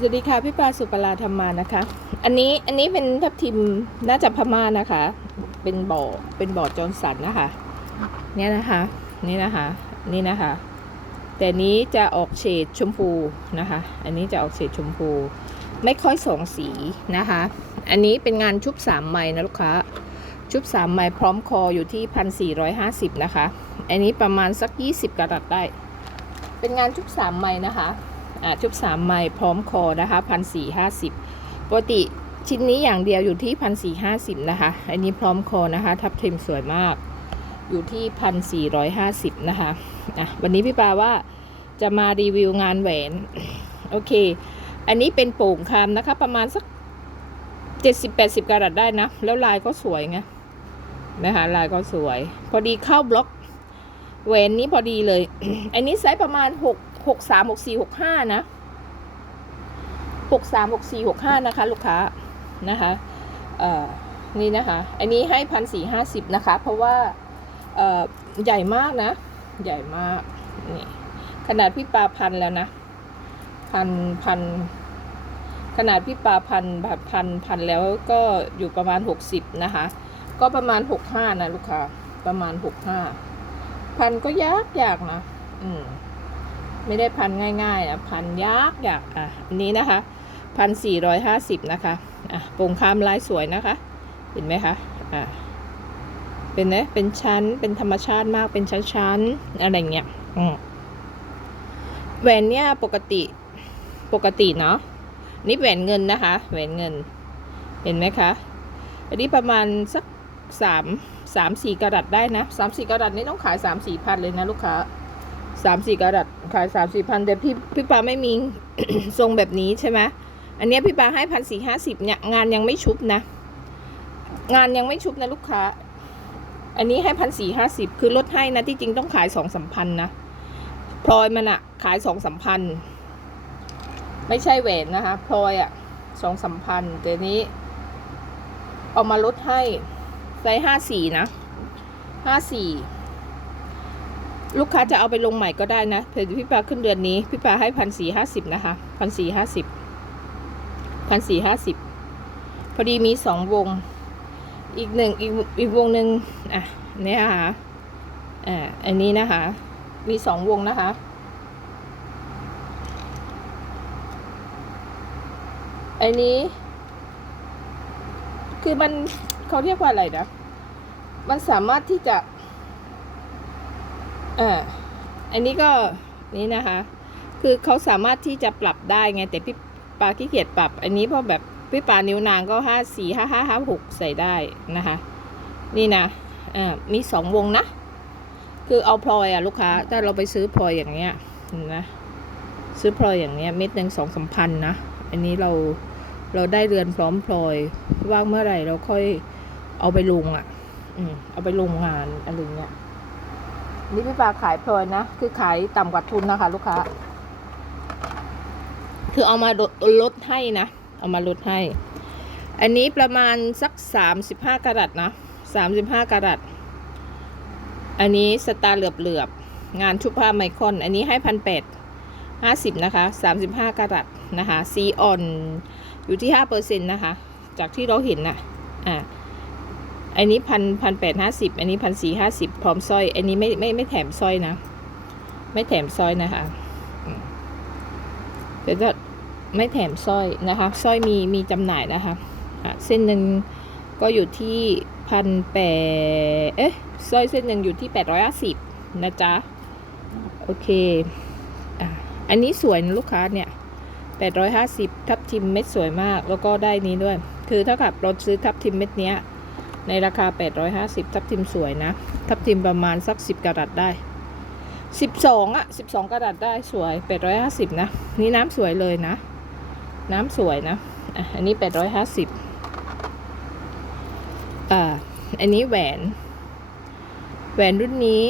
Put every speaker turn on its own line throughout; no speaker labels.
สวัสดีค่ะพี่ปลาสุปราธรรมานะคะ อันนี้อันนี้เป็นทับทิมน่าจะพม่านะคะ เป็นบ่อเป็นบ่อจอนสันนะคะ เนี่ยนะคะ นี่นะคะ นี่นะคะ แต่นี้จะออกเฉดชมพูนะคะ อันนี้จะออกเฉดชมพู ไม่ค่อยสองสีนะคะ อันนี้เป็นงานชุบสามไม้นะลูกค้า ชุบสามไม้พร้อมคออยู่ที่พันสี่ร้อยห้าสิบนะคะ อันนี้ประมาณสักยี่สิบกะรัตได้ เป็นงานชุบสามไม้นะคะ ชุบสามไม้พร้อมคอนะคะพันสี่ห้าสิบปกติชิ้นนี้อย่างเดียวอยู่ที่พันสี่ห้าสิบนะคะ อันนี้พร้อมคอนะคะ ทับทิมสวยมาก อยู่ที่พันสี่ร้อยห้าสิบนะคะอะวันนี้พี่ปาว่าจะมารีวิวงานแหวน โอเค อันนี้เป็นโป่งคำนะคะ ประมาณสักเจ็ดสิบแปดสิบกรัตได้นะ แล้วลายก็สวยไงนะคะลายก็สวย พอดีเข้าบล็อกแหวนนี้พอดีเลย อันนี้ไซส์ประมาณหก หกสามหกสี่หกห้านะหกสามหกสี่หกห้านะคะ ลูกค้านะคะเอ่อนี่นะคะ อันนี้ให้พันสี่ห้าสิบนะคะ เพราะว่าเอ่อใหญ่มากนะ ใหญ่มากนี่ขนาดพี่ปลาพันแล้วนะพันพันขนาดพี่ปลาพันแบบพันพันแล้วก็อยู่ประมาณหกสิบนะคะ ก็ประมาณหกห้านะลูกค้าประมาณหกห้าพันก็ยากยากนะ อืม ไม่ได้พันง่ายๆนะพันยากอยากอะอันนี้นะคะพันสี่ร้อยห้าสิบนะคะอะปงคามลายสวยนะคะ เห็นไหมคะอะเป็นนะเป็นชั้นเป็นธรรมชาติมากเป็นชั้นๆอะไรเงี้ยอืมแหวนเนี่ยปกติปกติเนาะนี่แหวนเงินนะคะ แหวนเงิน เห็นไหมคะอันนี้ประมาณสักสามสามสี่กะรัตได้นะสามสี่กะรัตนี่ต้องขายสามสี่พันเลยนะลูกค้า สามสี่กระรัตขายสามสี่พันแต่พี่พี่ปาไม่มีทรงแบบนี้ใช่ไหมอันนี้พี่ปาให้พันสี่ห้าสิบเนี่ยงานยังไม่ชุบนะ งานยังไม่ชุบนะลูกค้า อันนี้ให้พันสี่ห้าสิบคือลดให้นะที่จริงต้องขายสองสามพันนะพลอยมันอะขายสองสามพันไม่ใช่แหวนนะคะพลอยอะสองสามพันแต่นี้เอามาลดให้ไซส์ห้าสี่นะห้าสี่ ลูกค้าจะเอาไปลงใหม่ก็ได้นะเผื่อพี่ปลาขึ้นเดือนนี้ พี่ปลาให้พันสี่ห้าสิบนะคะพันสี่ห้าสิบพันสี่ห้าสิบพอดีมีสองวง อีกหนึ่งอีกอีกวงหนึ่งอะเนี่ยค่ะอ่าอันนี้นะคะ มีสองวงนะคะอันนี้ คือมันเขาเรียกว่าอะไรนะ มันสามารถที่จะ อ่าอันนี้ก็นี่นะคะ คือเขาสามารถที่จะปรับได้ไง แต่พี่ปาขี้เกียจปรับ อันนี้เพราะแบบพี่ปานิ้วนางก็ห้าสี่ห้าห้าห้าหกใส่ได้นะคะ นี่นะอ่ามีสองวงนะ คือเอาพลอยอะลูกค้า ถ้าเราไปซื้อพลอยอย่างเงี้ยนะซื้อพลอยอย่างเงี้ยเม็ดหนึ่งสองสามพันนะ อันนี้เราเราได้เรือนพร้อมพลอยว่างเมื่อไหร่เราค่อยเอาไปลงอะอืมเอาไปลงงานอะไรเงี้ย นี่พี่ปาขายเพลินนะ คือขายต่ำกว่าทุนนะคะ ลูกค้า คือเอามาลดลดให้นะ เอามาลดให้ อันนี้ประมาณสักสามสิบห้ากะรัตนะสามสิบห้ากะรัตอันนี้สตาร์เหลือบเหลือบงานชุบผ้าไมคอน อันนี้ให้พันแปดห้าสิบนะคะสามสิบห้ากะรัตนะคะ ซีอ่อน อยู่ที่ห้าเปอร์เซ็นต์นะคะ จากที่เราเห็นน่ะ อ่า อันนี้พันพันแปดห้าสิบอันนี้พันสี่ห้าสิบพร้อมสร้อย อันนี้ไม่ไม่ไม่แถมสร้อยนะ ไม่แถมสร้อยนะคะเดี๋ยวจะไม่แถมสร้อยนะคะสร้อยมีมีจำหน่ายนะคะเส้นหนึ่งก็อยู่ที่พันแปดเอ๊ะสร้อยเส้นหนึ่งอยู่ที่แปดร้อยห้าสิบนะจ๊ะ โอเคอะอันนี้สวยลูกค้าเนี่ยแปดร้อยห้าสิบทับทิมเม็ดสวยมาก แล้วก็ได้นี้ด้วย คือถ้ากับเราซื้อทับทิมเม็ดเนี้ย ในราคา 850 ทับทิมสวยนะ ทับทิมประมาณสัก 10กะรัตได้ 12อะ12กะรัตได้สวย 850 นะ นี่น้ำสวยเลยนะ น้ำสวยนะ อันนี้ 850 อ่า อันนี้แหวน แหวนรุ่นนี้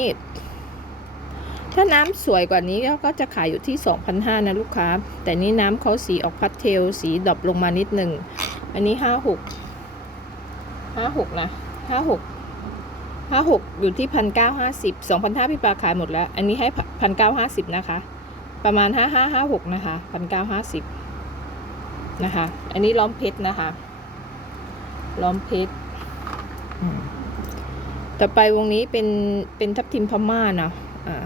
ถ้าน้ำสวยกว่านี้ก็จะขายอยู่ที่ 2,500 นะลูกค้า แต่นี่น้ำเขาสีออกพัสเทล สีดรอปลงมานิดหนึ่ง อันนี้ 56 ห้าหกนะห้าหกห้าหกอยู่ที่พันเก้าห้าสิบสองพันห้าพี่ปลาขายหมดแล้ว อันนี้ให้พันเก้าห้าสิบนะคะ ประมาณห้าห้าห้าหกนะคะพันเก้าห้าสิบนะคะ อันนี้ล้อมเพชรนะคะ ล้อมเพชรต่อไปวงนี้เป็นเป็นทับทิมพม่านะอ่า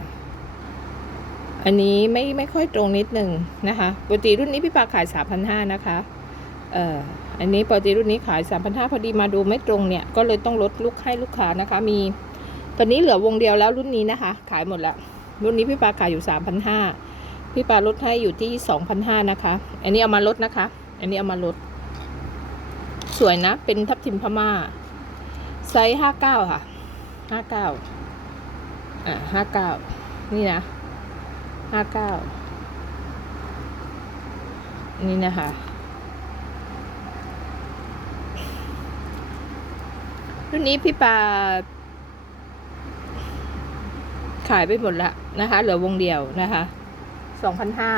อันนี้ไม่ไม่ค่อยตรงนิดหนึ่งนะคะ ปกติรุ่นนี้พี่ปาขายสามพันห้านะคะ เอ่อ อันนี้ปกติรุ่นนี้ขายสามพันห้าพอดีมาดูไม่ตรงเนี่ย ก็เลยต้องลดลูกให้ลูกค้านะคะ มีตอนนี้เหลือวงเดียวแล้วรุ่นนี้นะคะ ขายหมดแล้วรุ่นนี้พี่ปาขายอยู่สามพันห้าพี่ปาลดให้อยู่ที่สองพันห้านะคะ อันนี้เอามาลดนะคะ อันนี้เอามาลด สวยนะ เป็นทับทิมพม่า ไซส์ห้าเก้าค่ะห้าเก้าอ่าห้าเก้านี่นะห้าเก้านี่นะคะ รุ่นนี้พี่ปาขายไปหมดละนะคะ เหลือวงเดียวนะคะสองพันห้า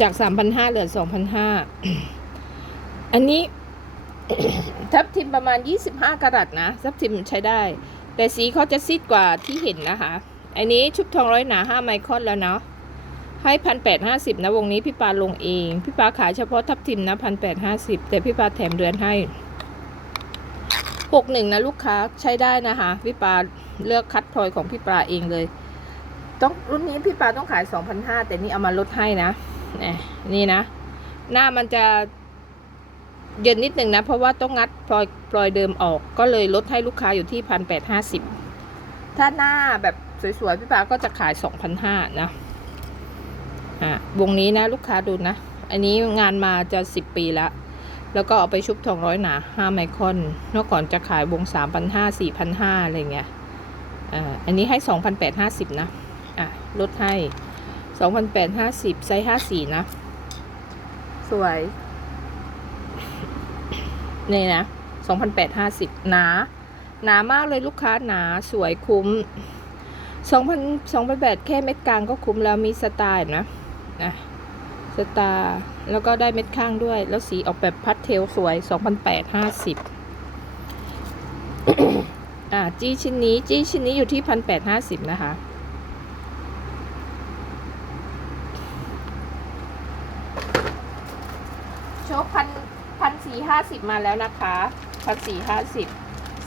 จากสามพันห้าเหลือสองพันห้าอันนี้ทับทิมประมาณยี่สิบห้ากะรัตนะทับทิมใช้ได้ แต่สีเขาจะซีดกว่าที่เห็นนะคะ อันนี้ชุบทองร้อยหนาห้าไมครอนแล้วเนาะให้พันแปดห้าสิบนะวงนี้พี่ปาลงเอง พี่ปาขายเฉพาะทับทิมนะพันแปดห้าสิบแต่พี่ปาแถมเดือนให้ หกหนึ่งนะลูกค้าใช้ได้นะคะ พี่ปาเลือกคัดพลอยของพี่ปลาเองเลย ต้องรุ่นนี้พี่ปลาต้องขายสองพันห้าแต่นี่เอามาลดให้นะนี่นี่นะ หน้ามันจะเย็นนิดหนึ่งนะ เพราะว่าต้องงัดพลอยพลอยเดิมออก ก็เลยลดให้ลูกค้าอยู่ที่พันแปดห้าสิบถ้าหน้าแบบสวยๆ พี่ปาก็จะขายสองพันห้านะ อะวงนี้นะ ลูกค้าดูนะ อันนี้งานมาจะสิบปีแล้ว แล้วก็เอาไปชุบทองร้อยหนาห้าไมครอนเมื่อก่อนจะขายวงสามพันห้าสี่พันห้าอะไรเงี้ยอ่าอันนี้ให้สองพันแปดห้าสิบนะ อะ ลดให้สองพันแปดห้าสิบไซส์ห้าสี่นะ สวย นี่นะสองพันแปดห้าสิบหนา หนามากเลยลูกค้าหนา สวยคุ้มสองพันสองพันแปดแค่เม็ดกลางก็คุ้มแล้วมีสไตล์นะนะ สไตล์แล้วก็ได้เม็ดข้างด้วย แล้วสีออกแบบพัดเทลสวยสองพันแปดห้าสิบอ่า จี้ชิ้นนี้ จี้ชิ้นนี้อยู่ที่พันแปดห้าสิบนะคะ โชคพันพันสี่ห้าสิบมาแล้วนะคะพันสี่ห้าสิบ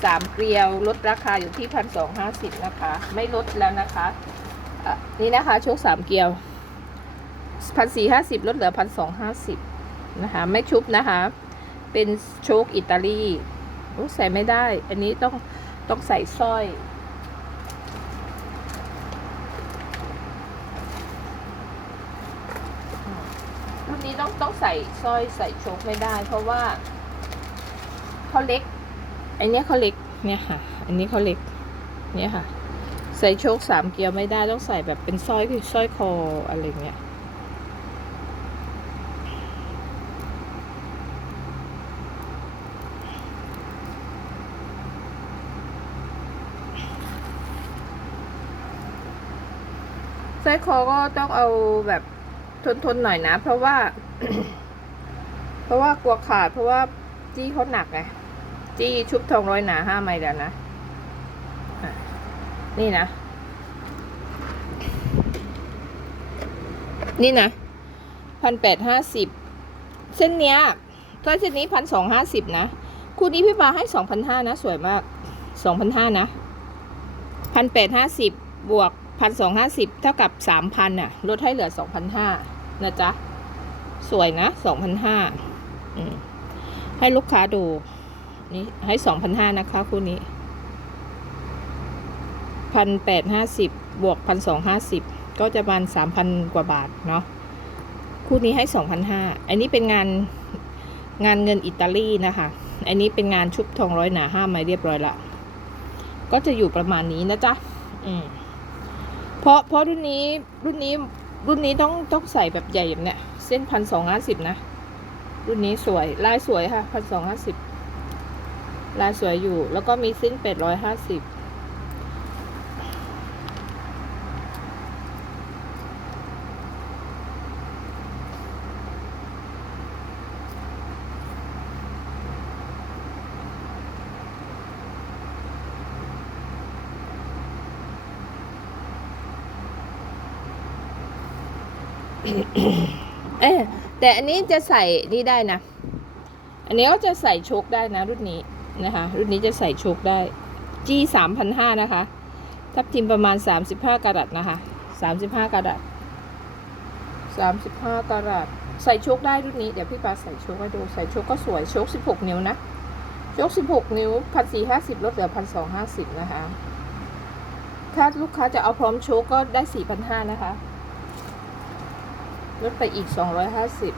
สามเกลียวลดราคาอยู่ที่พันสองห้าสิบนะคะ ไม่ลดแล้วนะคะอะนี่นะคะ โชคสามเกลียว พันสี่ห้าสิบลดเหลือพันสองห้าสิบนะคะ ไม่ชุบนะคะ เป็นโชคอิตาลีโอ้ใส่ไม่ได้ อันนี้ต้องต้องใส่สร้อยรุ่นนี้ต้องต้องใส่สร้อยใส่โชคไม่ได้ เพราะว่าเขาเล็กอเนี้ยเขาเล็กเนี่ยค่ะ อันนี้เขาเล็ก เนี่ยค่ะ ใส่โชคสามเกลียวไม่ได้ต้องใส่แบบเป็นสร้อยสร้อยคออะไรเงี้ย สร้อยคอก็ต้องเอาแบบทนทนหน่อยนะ เพราะว่า เพราะว่ากลัวขาด เพราะว่าจี้เขาหนักไงจี้ชุบทองร้อยหนาห้าไมล์แล้วนะอะนี่นะ นี่นะพันแปดห้าสิบเส้นเนี้ยถ้าเส้นนี้พันสองห้าสิบนะ คู่นี้พี่ปาให้สองพันห้านะ สวยมากสองพันห้านะพันแปดห้าสิบบวก พันสองห้าสิบเท่ากับสามพันน่ะ ลดให้เหลือสองพันห้านะจ๊ะ สวยนะสองพันห้าให้ลูกค้าดู นี่ให้สองพันห้านะคะคู่นี้พันแปดห้าสิบบวกพันสองห้าสิบก็จะประมาณสามพันกว่าบาทเนาะคู่นี้ให้สองพันห้าอันนี้เป็นงานงานเงินอิตาลีนะคะ อันนี้เป็นงานชุบทองร้อยหนาห้าไม้เรียบร้อยละ ก็จะอยู่ประมาณนี้นะจ๊ะ อืม เพราะเพราะรุ่นนี้รุ่นนี้รุ่นนี้ต้องต้องใส่แบบใหญ่แบบเนี้ยเส้นพันสองห้าสิบนะ รุ่นนี้สวยลายสวยค่ะพันสองห้าสิบลายสวยอยู่ แล้วก็มีเส้นเป็ดร้อยห้าสิบ เอ๊ะแต่อันนี้จะใส่นี่ได้นะ อันนี้ก็จะใส่โชคได้นะ รุ่นนี้นะคะ รุ่นนี้จะใส่โชคได้ G สามพันห้านะคะ ทับทิมประมาณสามสิบห้ากะรัตนะคะสามสิบห้ากะรัตสามสิบห้ากะรัตใส่โชคได้รุ่นนี้เดี๋ยวพี่ปาใส่โชคให้ดูใส่โชคก็สวยโชคสิบหกนิ้วนะโชคสิบหกนิ้วพันสี่ห้าสิบลดเหลือพันสองห้าสิบนะคะถ้าลูกค้าจะเอาพร้อมโชคก็ได้สี่พันห้านะคะ ลดไปอีกสองร้อยห้าสิบ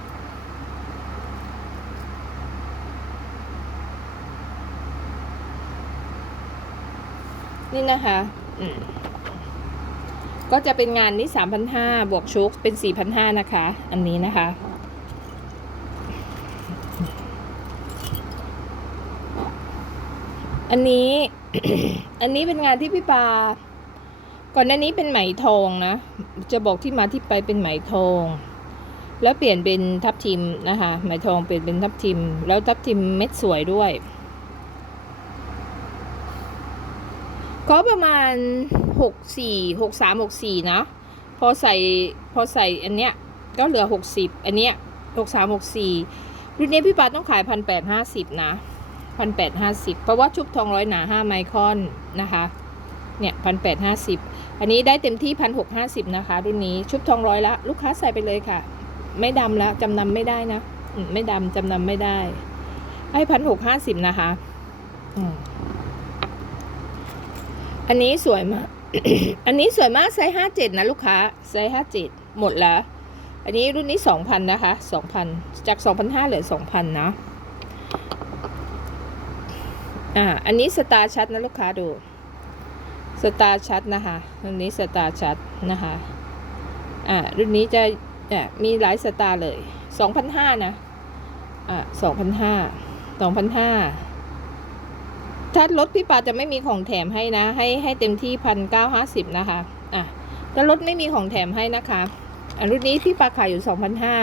นี่นะคะ อืมก็จะเป็นงานนี้สามพันห้าบวกโชคเป็นสี่พันห้านะคะ อันนี้นะคะ อันนี้ อันนี้เป็นงานที่พี่ปา ก่อนหน้านี้เป็นไหมทองนะ จะบอกที่มาที่ไปเป็นไหมทอง แล้วเปลี่ยนเป็นทับทิมนะคะ ไหมทองเปลี่ยนเป็นทับทิม แล้วทับทิมเม็ดสวยด้วยก็ประมาณหกสี่หกสามหกสี่นะ พอใส่พอใส่อันเนี้ยก็เหลือหกสิบอันเนี้ยหกสามหกสี่รุ่นนี้พี่ปาต้องขายพันแปดห้าสิบนะพันแปดห้าสิบเพราะว่าชุบทองร้อยหนาห้าไมครอนนะคะ เนี่ยพันแปดห้าสิบอันนี้ได้เต็มที่พันหกห้าสิบนะคะ รุ่นนี้ชุบทองร้อยละลูกค้าใส่ไปเลยค่ะ ไม่ดำแล้วจำนำไม่ได้นะไม่ดำจำนำไม่ได้ ให้พันหกห้าสิบนะคะอันนี้สวยมาก อันนี้สวยมากไซส์ห้าเจ็ดนะลูกค้าไซส์ห้าเจ็ดหมดแล้ว อันนี้รุ่นนี้สองพันนะคะสองพันจากสองพันห้าเหลือสองพันนะอ่าอันนี้สตาร์ชัดนะลูกค้าดู สตาร์ชัดนะคะรุ่นนี้สตาร์ชัดนะคะอ่ารุ่นนี้จะเนี่ยมีหลายสตาร์เลยสองพันห้านะอ่าสองพันห้าสองพันห้าถ้ารถพี่ปาจะไม่มีของแถมให้นะ ให้ให้เต็มที่พันเก้าห้าสิบนะคะอะถ้ารถไม่มีของแถมให้นะคะอันรุ่นนี้พี่ปาขายอยู่สองพันห้า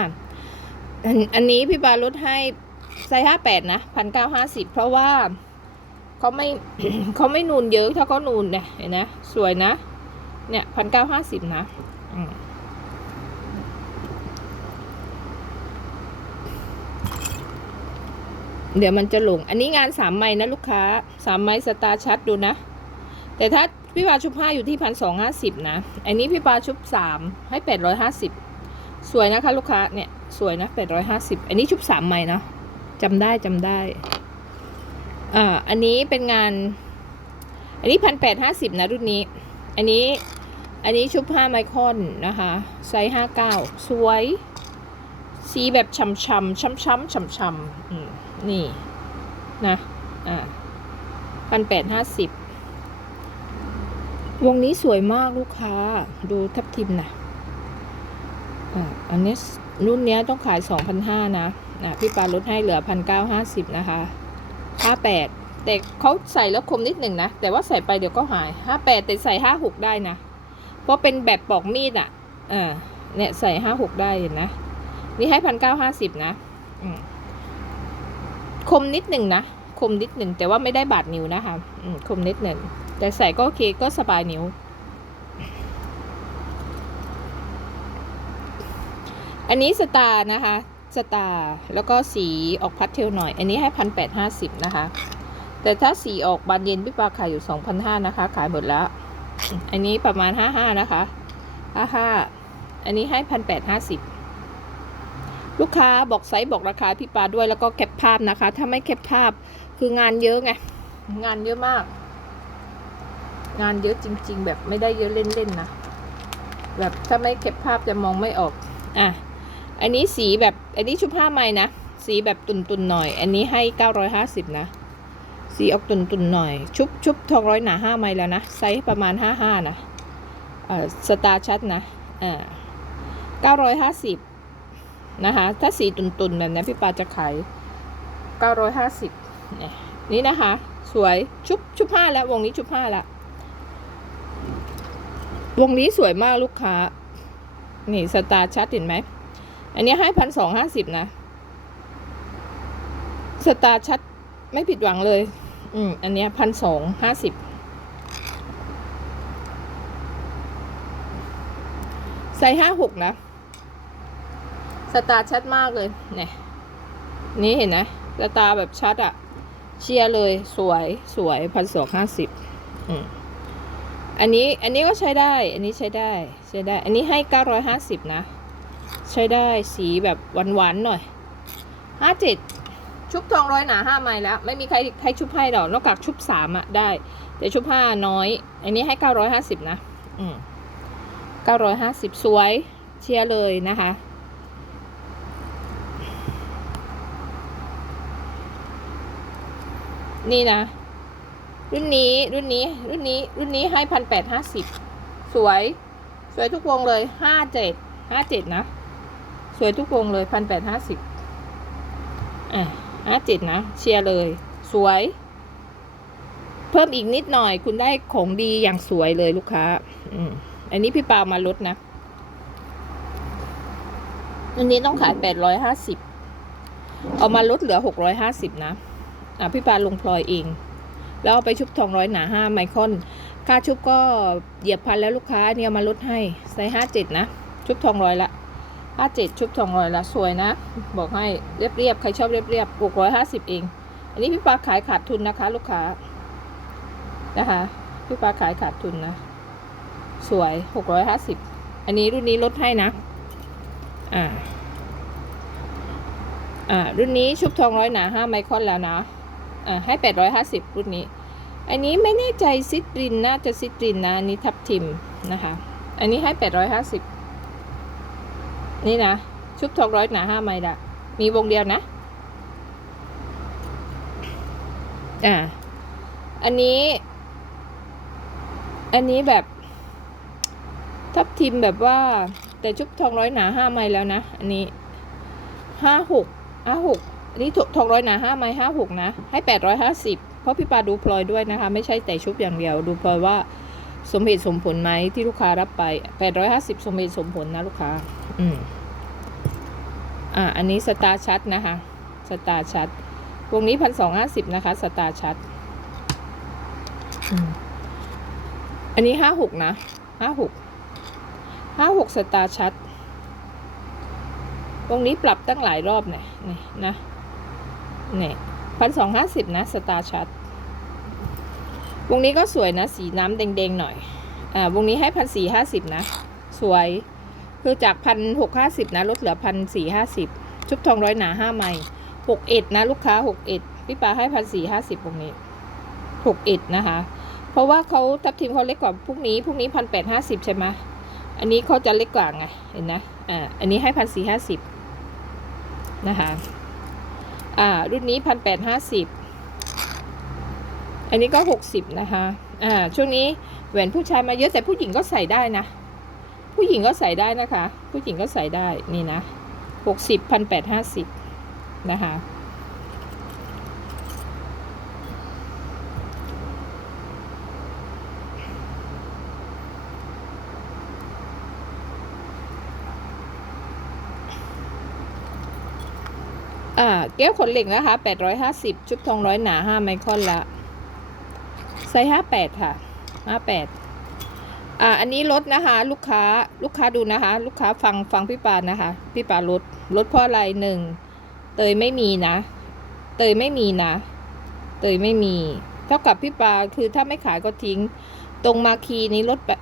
อันนี้พี่ปาลดให้ไซส์ห้าแปดนะพันเก้าห้าสิบเพราะว่า เขาไม่เขาไม่นูนเยอะถ้าเขานูนเนี่ยเห็นนะสวยนะ เนี่ยพันเก้าห้าสิบนะเดี๋ยวมันจะหลง อันนี้งานสามไม้นะลูกค้าสามไม้สตาร์ชัดดูนะ แต่ถ้าพี่ปาชุบห้าอยู่ที่พันสองห้าสิบนะ อันนี้พี่ปาชุบสามให้แปดร้อยห้าสิบสวยนะคะลูกค้าเนี่ยสวยนะแปดร้อยห้าสิบอันนี้ชุบสามไม้นะจำได้จำได้ อ่าอันนี้เป็นงาน อันนี้พันแปดห้าสิบนะรุ่นนี้ อันนี้อันนี้ชุบห้าไมครอนนะคะไซส์ห้าเก้าสวย สีแบบช่ำๆช้ำๆช่ำๆอืมนี่นะอ่าพันแปดห้าสิบวงนี้สวยมากลูกค้า ดูทับทิมนะอ่าอันนี้รุ่นเนี้ยต้องขายสองพันห้านะอะพี่ปาลดให้เหลือพันเก้าห้าสิบนะคะ ห้าแปดแต่เขาใส่แล้วคมนิดหนึ่งนะ แต่ว่าใส่ไปเดี๋ยวก็หายห้าแปดแต่ใส่ห้าหกได้นะ เพราะเป็นแบบปอกมีดอะอ่าเนี่ยใส่ห้าหกได้เห็นนะ นี่ให้พันเก้าห้าสิบนะคมนิดหนึ่งนะ คมนิดหนึ่งแต่ว่าไม่ได้บาดนิ้วนะคะคมนิดหนึ่งแต่ใส่ก็โอเคก็สบายนิ้ว อันนี้สตาร์นะคะ สตาร์แล้วก็สีออกพัดเทลหน่อย อันนี้ให้พันแปดห้าสิบนะคะ แต่ถ้าสีออกบานเย็นพี่ปลาขายอยู่สองพันห้านะคะ ขายหมดแล้ว อันนี้ประมาณห้าห้านะคะห้าห้าอันนี้ให้พันแปดห้าสิบลูกค้าบอกไซส์บอกราคาพี่ปลาด้วยแล้วก็แคปภาพนะคะ ถ้าไม่แคปภาพคืองานเยอะไง งานเยอะมาก งานเยอะจริง ๆ แบบไม่ได้เยอะเล่นๆนะแบบถ้าไม่แคปภาพจะมองไม่ออก อะ อันนี้สีแบบ อันนี้ชุบผ้าไหมนะ สีแบบตุนๆหน่อย อันนี้ให้เก้าร้อยห้าสิบนะ สีออกตุนๆหน่อย ชุบชุบทองร้อยหนาห้าไมแล้วนะ ไซส์ประมาณห้าห้านะเอ่อสตาร์ชัดนะอ่าเก้าร้อยห้าสิบนะคะ ถ้าสีตุนๆแบบนี้พี่ปาจะขาย950เนี่ยนี่นะคะ สวยชุบชุบผ้าแล้ววงนี้ชุบผ้าล้ววงนี้สวยมากลูกค้า นี่สตาร์ชัดเห็นไหม อันนี้ให้พันสองห้าสิบนะ สตาร์ชัดไม่ผิดหวังเลย อืม อันนี้พันสองห้าสิบใส่ห้าหกนะ สตาร์ชัดมากเลยเนี่ยนี่เห็นนะ สตาร์แบบชัดอะเชียร์เลยสวยสวยพันสองห้าสิบอืมอันนี้อันนี้ก็ใช้ได้ อันนี้ใช้ได้ใช้ได้ อันนี้ให้เก้าร้อยห้าสิบนะ ใช้ได้สีแบบหวานๆหน่อยห้าเจ็ดชุบทองร้อยหนาห้าไม้แล้ว ไม่มีใครใครชุบให้หรอกนอกจากชุบสามอะได้ แต่ชุบห้าน้อย อันนี้ให้เก้าร้อยห้าสิบนะอืมเก้าร้อยห้าสิบสวยเชียร์เลยนะคะนี่นะ รุ่นนี้รุ่นนี้รุ่นนี้รุ่นนี้ให้พันแปดห้าสิบสวย สวยทุกวงเลยห้าเจ็ดห้าเจ็ดนะ สวยทุกวงเลยพันแปดห้าสิบอะห้าเจ็ดนะ เชียร์เลย สวย เพิ่มอีกนิดหน่อย คุณได้ของดีอย่างสวยเลยลูกค้า อืมอันนี้พี่ปามาลดนะ อันนี้ต้องขายแปดร้อยห้าสิบเอามาลดเหลือหกร้อยห้าสิบนะ อะพี่ปาลงพลอยเอง แล้วเอาไปชุบทองร้อยหนาห้าไมคอน ค่าชุบก็เหยียบพันแล้วลูกค้าเนี่ยมาลดให้ใส่ห้าเจ็ดนะ ชุบทองร้อยละ ห้าเจ็ดชุร้อยละสวยนะ บอกให้เรียบเรียบใครชอบเรียบเรียบสิบเอง อันนี้พี่ปลาขายขาดทุนนะคะ ลูกค้านะคะพี่ปลาขายขาดทุนนะ สวยหกร้อยห้าสิบอันนี้รุ่นนี้ลดให้นะ อ่า อ่า รุ่นนี้ชุบทองร้อยหนาห้าไมครอนแล้วนะ อ่า ให้แปดร้อยห้าสิบรุ่นนี้ อันนี้ไม่แน่ใจซิตรินน่าจะซิตรินนะ อันนี้ทับทิมนะคะ อันนี้ให้แปดร้อยห้าสิบ นี่นะ ชุบทองร้อยหนาห้าไมละมีวงเดียวนะ อ่า อันนี้ อันนี้แบบ ทับทิมแบบว่า แต่ชุบทองร้อยหนาห้าไม้แล้วนะ อันนี้ห้าหกห้าหกอันนี้ทองร้อยหนาห้าไม้ห้าหกนะ ให้แปดร้อยห้าสิบเพราะพี่ปาดูพลอยด้วยนะคะ ไม่ใช่แต่ชุบอย่างเดียว ดูพลอยว่าสมเหตุสมผลไหมที่ลูกค้ารับไปแปดร้อยห้าสิบสมเหตุสมผลนะลูกค้า อืมอ่าอันนี้สตาร์ชัดนะคะ สตาร์ชัดวงนี้พันสองห้าสิบนะคะ สตาร์ชัดอืมอันนี้ห้าหกนะห้าหกห้าหกสตาร์ชัดตรงนี้ปรับตั้งหลายรอบเนี่ยนี่นะเนี่ยพันสองห้าสิบนะสตาร์ชัดวงนี้ก็สวยนะ สีน้ำแดงๆหน่อย อ่าวงนี้ให้พันสี่ห้าสิบนะ สวย คือจากพันหกห้าสิบนะลดเหลือพันสี่ห้าสิบชุบทองร้อยหนาห้าไม้หกเอ็ดนะลูกค้าหกเอ็ดพี่ปาให้พันสี่ห้าสิบวงนี้หกเอ็ดนะคะ เพราะว่าเขาทับทิมเขาเล็กกว่าพวกนี้พวกนี้พันแปดห้าสิบใช่ไหมอันนี้เขาจะเล็กกว่าไงเห็นนะอ่าอันนี้ให้พันสี่ห้าสิบนะคะอ่ารุ่นนี้พันแปดห้าสิบอันนี้ก็หกสิบนะคะอ่าช่วงนี้แหวนผู้ชายมาเยอะแต่ผู้หญิงก็ใส่ได้นะ ผู้หญิงก็ใส่ได้นะคะ ผู้หญิงก็ใส่ได้นี่นะหกสิบพันแปดห้าสิบนะคะ อ่า แก้วขนเหล็กนะคะแปดร้อยห้าสิบชุบทองร้อยหนาห้าไมครอนละไซส์ห้าแปดค่ะห้าแปด อ่าอันนี้ลดนะคะ ลูกค้าลูกค้าดูนะคะ ลูกค้าฟังฟังพี่ปานนะคะ พี่ปาลดลดเพราะอะไรหนึ่งเตยไม่มีนะ เตยไม่มีนะ เตยไม่มี เท่ากับพี่ปาคือถ้าไม่ขายก็ทิ้ง ตรงมาคีนี้ลดแบบ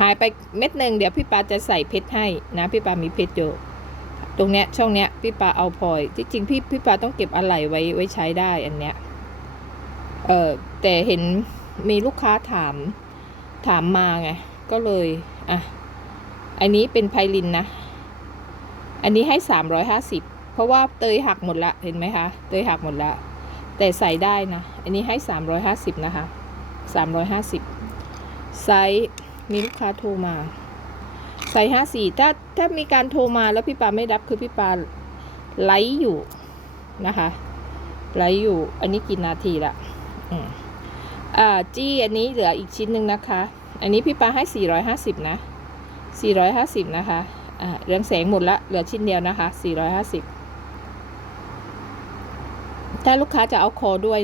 หายไปเม็ดหนึ่งเดี๋ยวพี่ปาจะใส่เพชรให้นะ พี่ปามีเพชรอยู่ตรงเนี้ยช่องเนี้ยพี่ปาเอาพลอยที่จริงพี่พี่ปาต้องเก็บอะไหล่ไว้ไว้ใช้ได้อันเนี้ยเออแต่เห็นมีลูกค้าถาม ถามมาไง ก็เลย อะ อันนี้เป็นไพลินนะ อันนี้ให้สามร้อยห้าสิบเพราะว่าเตยหักหมดละ เห็นไหมคะ เตยหักหมดละ แต่ใส่ได้นะ อันนี้ให้สามร้อยห้าสิบนะคะสามร้อยห้าสิบไซส์มีลูกค้าโทรมาใส่ห้าสี่ถ้าถ้ามีการโทรมาแล้วพี่ปาไม่รับคือพี่ปาไลฟ์อยู่นะคะไลฟ์อยู่ อันนี้กี่นาทีละอ่าจี้อันนี้เหลืออีกชิ้นหนึ่งนะคะ อันนี้พี่ปาให้สี่ร้อยห้าสิบนะสี่ร้อยห้าสิบนะคะ อ่าเรืองแสงหมดละ เหลือชิ้นเดียวนะคะสี่ร้อยห้าสิบถ้าลูกค้าจะเอาคอด้วย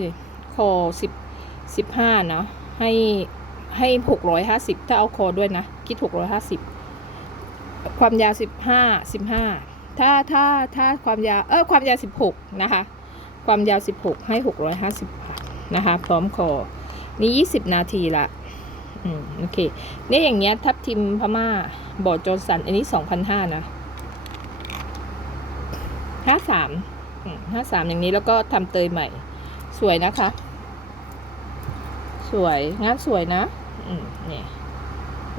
คอสิบสิบห้าเนาะให้ให้หกร้อยห้าสิบถ้าเอาคอด้วยนะ คิดหกร้อยห้าสิบความยาวสิบห้าสิบห้าถ้าถ้าถ้าความยาว เออความยาวสิบหกนะคะ ความยาวสิบหกให้หกร้อยห้าสิบาทนะคะ พร้อมคอ นี่ยี่สิบนาทีละ อืมโอเค เนี่ยอย่างเงี้ยทับทิมพม่าบอดโจนสัน อันนี้สองพันห้านะห้าสามห้าสามอย่างนี้แล้วก็ทำเตยใหม่ สวยนะคะ สวยงานสวยนะ อืมนี่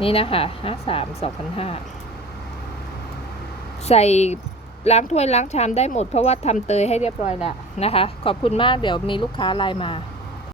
นี่นะคะห้าสามสองพันห้าใส่ล้างถ้วยล้างชามได้หมดเพราะว่าทำเตยให้เรียบร้อยแล้วนะคะ ขอบคุณมากเดี๋ยวมีลูกค้าไลน์มา